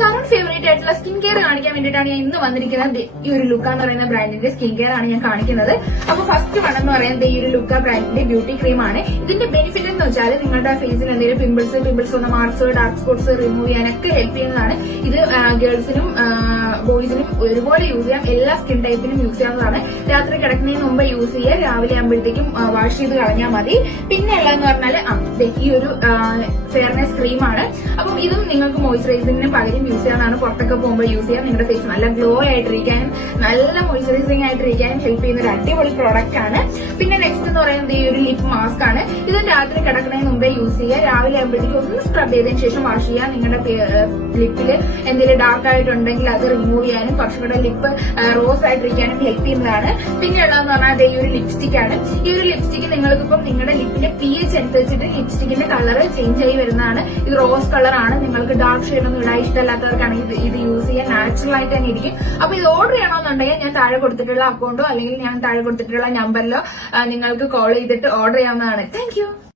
Current favourite ആയിട്ടുള്ള skin care കാണിക്കാൻ വേണ്ടിയിട്ടാണ് ഞാൻ ഇന്ന് വന്നിരിക്കുന്നത്. ഈ ഒരു ലുക്ക എന്ന് പറയുന്ന ബ്രാൻഡിന്റെ സ്കിൻ കെയർ ആണ് ഞാൻ കാണിക്കുന്നത്. അപ്പൊ ഫസ്റ്റ് വൺ എന്ന് പറയുന്നത് ഈ ഒരു ലുക്ക ബ്രാൻഡിന്റെ ബ്യൂട്ടി ക്രീം ആണ്. ഇതിന്റെ ബെനിഫിറ്റ് എന്ന് വെച്ചാൽ നിങ്ങളുടെ ഫേസിൽ എന്തെങ്കിലും പിമ്പിൾസ് വന്ന മാർക്സ്, ഡാർക്ക് സ്പോട്ട്സ് റിമൂവ് ചെയ്യാനൊക്കെ ഹെൽപ്പ് ചെയ്യുന്നതാണ്. ഇത് ഗേൾസിനും ബോയ്സിനും ഒരുപോലെ യൂസ് ചെയ്യാം. എല്ലാ സ്കിൻ ടൈപ്പിനും യൂസ് ചെയ്യാവുന്നതാണ്. രാത്രി കിടക്കുന്നതിന് മുമ്പ് യൂസ് ചെയ്യുക. രാവിലെ ആകുമ്പോഴത്തേക്കും വാഷ് ചെയ്ത് കളഞ്ഞാൽ മതി. പിന്നെ ഉള്ളതെന്ന് പറഞ്ഞാൽ ഈ ഒരു ഫെയർനെസ് ക്രീമാണ്. അപ്പം ഇതും നിങ്ങൾക്ക് മോയ്സ്ചറൈസിംഗിന് പകരം യൂസ് ചെയ്യാവുന്നതാണ്. പുറത്തൊക്കെ പോകുമ്പോൾ യൂസ് ചെയ്യാം. നിങ്ങളുടെ ഫേസ് നല്ല ഗ്ലോ ആയിട്ടിരിക്കാനും നല്ല മോയ്സ്ചറൈസിംഗ് ആയിട്ടിരിക്കാനും ഹെൽപ്പ് ചെയ്യുന്ന ഒരു അടിപൊളി പ്രോഡക്റ്റ് ആണ്. പിന്നെ നെക്സ്റ്റ് എന്ന് പറയുന്നത് ഈ ഒരു ലിപ് മാസ്ക് ആണ്. ഇത് രാത്രി കിടക്കുന്നതിന് മുമ്പേ യൂസ് ചെയ്യുക. രാവിലെ ആകുമ്പോഴത്തേക്കും ഒന്ന് സ്ക്രബ് ചെയ്തതിനു ശേഷം വാഷ് ചെയ്യുക. നിങ്ങളുടെ ലിപ്പിൽ എന്തെങ്കിലും ഡാർക്ക് ആയിട്ടുണ്ടെങ്കിൽ അത് റിമൂവ് ചെയ്യാനും കുറച്ചുകൂടെ ലിപ്പ് റോസ് ആയിട്ടിരിക്കാനും ഹെൽപ്പ് ചെയ്യുന്നതാണ്. പിന്നെ ഉള്ളതെന്ന് പറഞ്ഞാൽ ഈ ഒരു ലിപ്സ്റ്റിക് ആണ്. ഈ ഒരു ലിപ്സ്റ്റിക് നിങ്ങൾക്കിപ്പം നിങ്ങളുടെ ലിപ്പിന്റെ pH അനുസരിച്ചിട്ട് ലിപ്സ്റ്റിക്കിന്റെ കളർ ചേഞ്ച് ആയി വരുന്നതാണ്. ഇത് റോസ് കളർ ആണ്. നിങ്ങൾക്ക് ഡാർക്ക് ഷെയ്ഡ് ഒന്നും ഇടാൻ ഇഷ്ടമല്ലാത്തവർക്കാണെങ്കിൽ ഇത് യൂസ് ചെയ്യാൻ നാച്ചുറൽ ആയിട്ട് തന്നെ ഇരിക്കും. അപ്പൊ ഇത് ഓർഡർ ചെയ്യണമെന്നുണ്ടെങ്കിൽ ഞാൻ താഴെ കൊടുത്തിട്ടുള്ള അക്കൗണ്ടോ അല്ലെങ്കിൽ ഞാൻ താഴെ കൊടുത്തിട്ടുള്ള നമ്പറിലോ നിങ്ങൾക്ക് കോൾ ചെയ്തിട്ട് ഓർഡർ ചെയ്യാവുന്നതാണ്. Thank you.